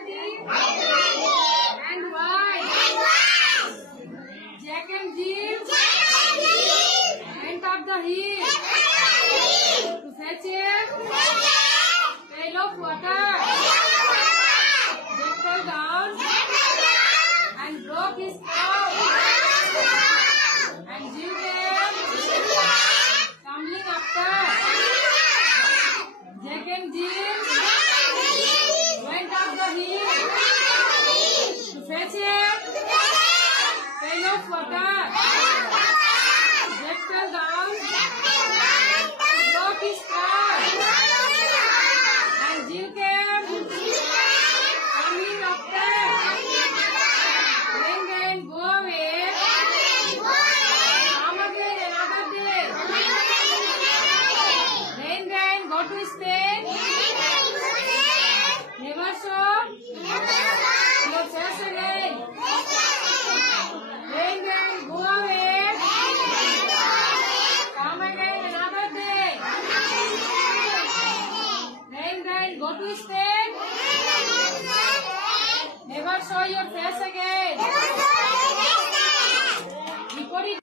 Andy and why? Jack and Jill went up the hill to fetch a pail of water. Jack fell down and broke his arm, and Jill came tumbling after. Jack and Jill went up the hill to fetch a pail of water. Jack fell down and broke his arm, and Jill came tumbling after. Rain, rain, go away. Come again another day. Rain, rain, go to Spain. Never show your face again. Rain, rain, go away. Come again another day. Rain, rain, go to Spain. Never show your face again.